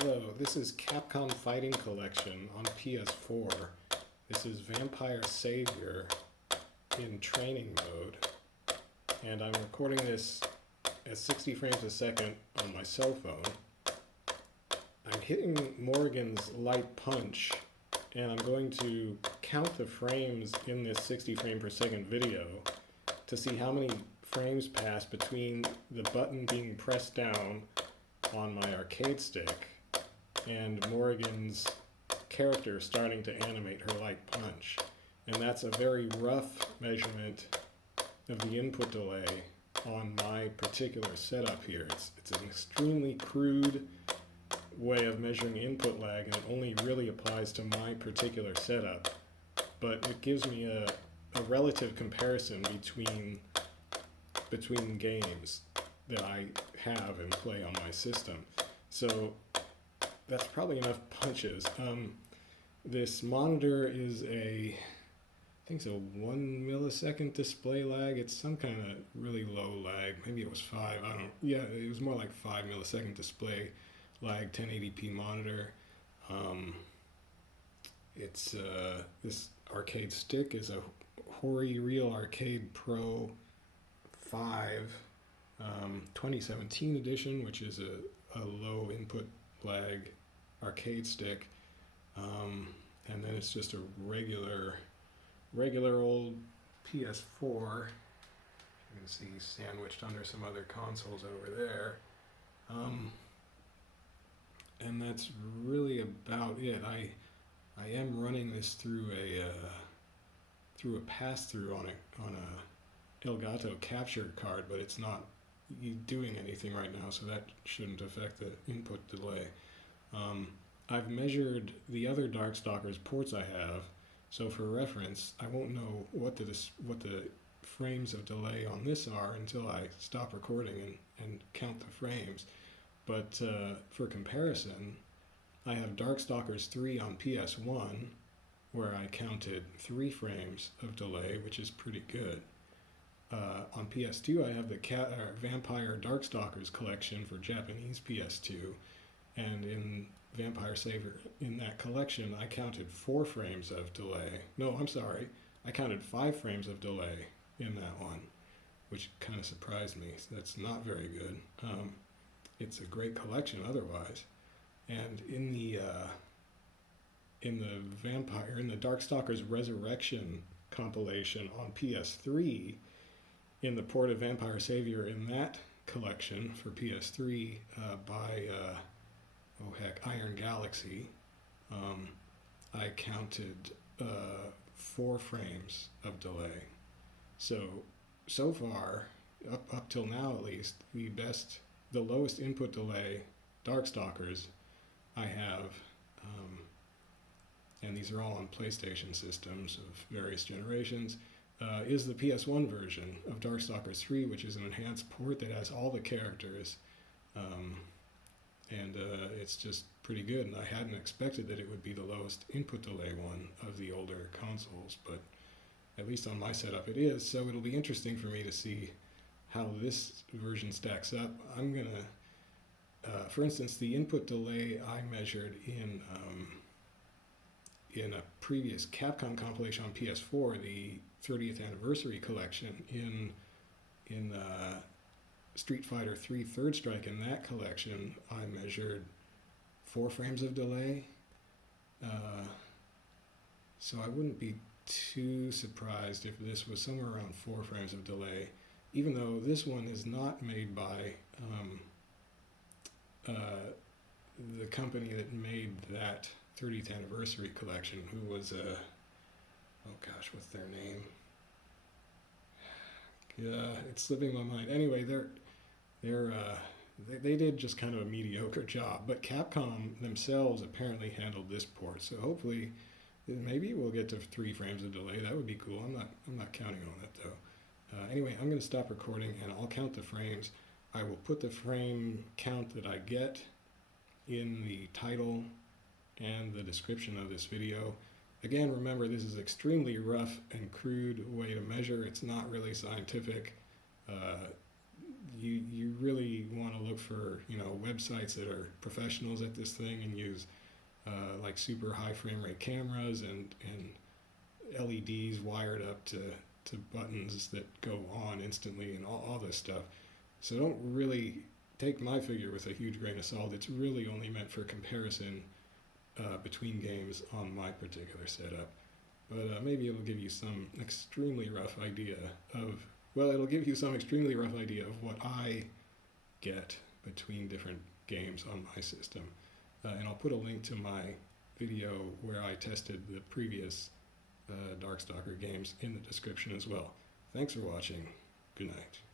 Hello, this is Capcom Fighting Collection on PS4. This is Vampire Savior in training mode, and I'm recording this at 60 frames a second on my cell phone. I'm hitting Morrigan's light punch, and I'm going to count the frames in this 60 frame per second video to see how many frames pass between the button being pressed down on my arcade stick and Morrigan's character starting to animate her light punch. And that's a very rough measurement of the input delay on my particular setup here. It's an extremely crude way of measuring input lag, and it only really applies to my particular setup. But it gives me a relative comparison between games that I have and play on my system. So that's probably enough punches. This monitor is I think it's a 1 millisecond display lag. It's some kind of really low lag. Maybe it was 5. It was more like 5 millisecond display lag, 1080p monitor. This arcade stick is a Hori HRAP Pro 5 2017 edition, which is a low input lag arcade stick, and then it's just a regular old PS4. You can see sandwiched under some other consoles over there, and that's really about it. I am running this through a pass-through on a Elgato capture card, but it's not doing anything right now, so that shouldn't affect the input delay. I've measured the other Darkstalkers ports I have, so for reference, I won't know what the frames of delay on this are until I stop recording and count the frames. But for comparison, I have Darkstalkers 3 on PS1, where I counted 3 frames of delay, which is pretty good. On PS2, I have the Vampire Darkstalkers Collection for Japanese PS2, and in Vampire Savior, in that collection, I counted 4 frames of delay. No, I'm sorry, I counted 5 frames of delay in that one, which kind of surprised me. So that's not very good. It's a great collection otherwise. And in the Darkstalkers Resurrection compilation on PS3, in the port of Vampire Savior in that collection for PS3 by Iron Galaxy, I counted 4 frames of delay. So far, up till now at least, the lowest input delay Darkstalkers I have, and these are all on PlayStation systems of various generations, is the PS1 version of Darkstalkers 3, which is an enhanced port that has all the characters, and it's just pretty good. And I hadn't expected that it would be the lowest input delay one of the older consoles, but at least on my setup it is. So it'll be interesting for me to see how this version stacks up. I'm gonna, for instance, the input delay I measured in a previous Capcom compilation on PS4, the 30th Anniversary Collection, in Street Fighter 3 Third Strike, in that collection, I measured 4 frames of delay. So I wouldn't be too surprised if this was somewhere around 4 frames of delay, even though this one is not made by the company that made that 30th Anniversary Collection, who was what's their name? It's slipping my mind. Anyway, they did just kind of a mediocre job, but Capcom themselves apparently handled this port. So hopefully, maybe we'll get to 3 frames of delay. That would be cool. I'm not counting on it though. Anyway, I'm going to stop recording and I'll count the frames. I will put the frame count that I get in the title and the description of this video. Again, remember, this is extremely rough and crude way to measure. It's not really scientific. you really want to look for, you know, websites that are professionals at this thing and use like super high frame rate cameras and LEDs wired up to buttons that go on instantly and all this stuff. So don't really take my figure with a huge grain of salt. It's really only meant for comparison between games on my particular setup. But maybe it'll give you some extremely rough idea of, well, it'll give you some extremely rough idea of what I get between different games on my system. And I'll put a link to my video where I tested the previous Darkstalker games in the description as well. Thanks for watching. Good night.